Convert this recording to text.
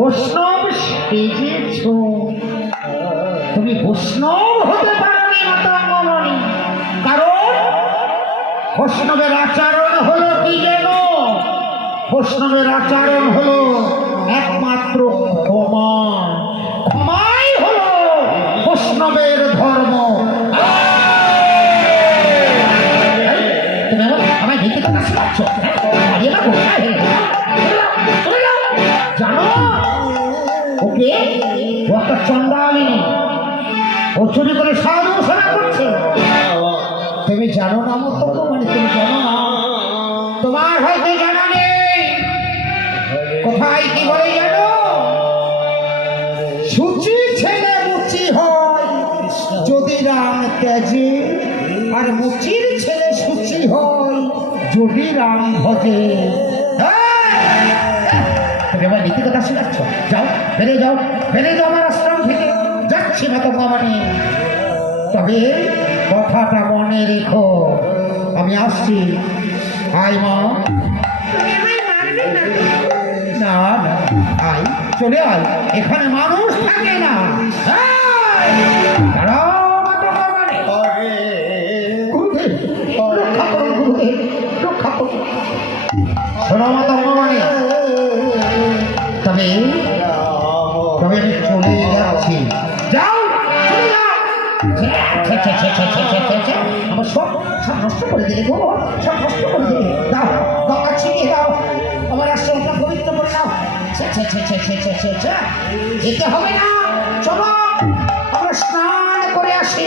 বৈষ্ণব সেজেছ, তুমি বৈষ্ণব হতে পারোনি মাতাঙ্গমণি। কারণ বৈষ্ণবের আচরণ হলো কি যেন? বৈষ্ণবের আচরণ হলো একমাত্র ক্ষমা। ক্ষমাই হলো বৈষ্ণবের ধর্ম। তুমি আমার ভিত্তি কথা শোনাচ্ছ? জানো ওকে, ও একটা চন্ডালিনী, ও চুরি করে সাধু সেবা করছে। তুমি জানো না মানে তুমি জানো না? তোমার হয়তো জানা নেই। কোথায় কি বলে জানো? সূচি ছেলে মুচি হয় যদি রাম ত্যাজে, আর মুচির ছেলে সূচি হয় যদি রাম ভজে। তুমি আমার নীতি কথা শোনাচ্ছ? যাও, বেড়ে যাও, বেড়ে যাও আমার আশ্রম থেকে। যাচ্ছি মাতাঙ্গমণি, তবে কথাটা মনে রেখো, আমি আসছি। আয় মা। না না, আয়, চলে আয়, এখানে মানুষ থাকে না। রক্ষা করুন, শোনো মাতাঙ্গমণি, তবে তবে আমি চলে যাচ্ছি। যাও, আমার সব সব নষ্ট করে দিলে গো, সব নষ্ট করে দিলে। দাও, গঙ্গা ছিটিয়ে দাও, আমার আশ্রমটা পবিত্র করে দাও। যেতে হবে না, চলো আমরা স্নান করে আসি।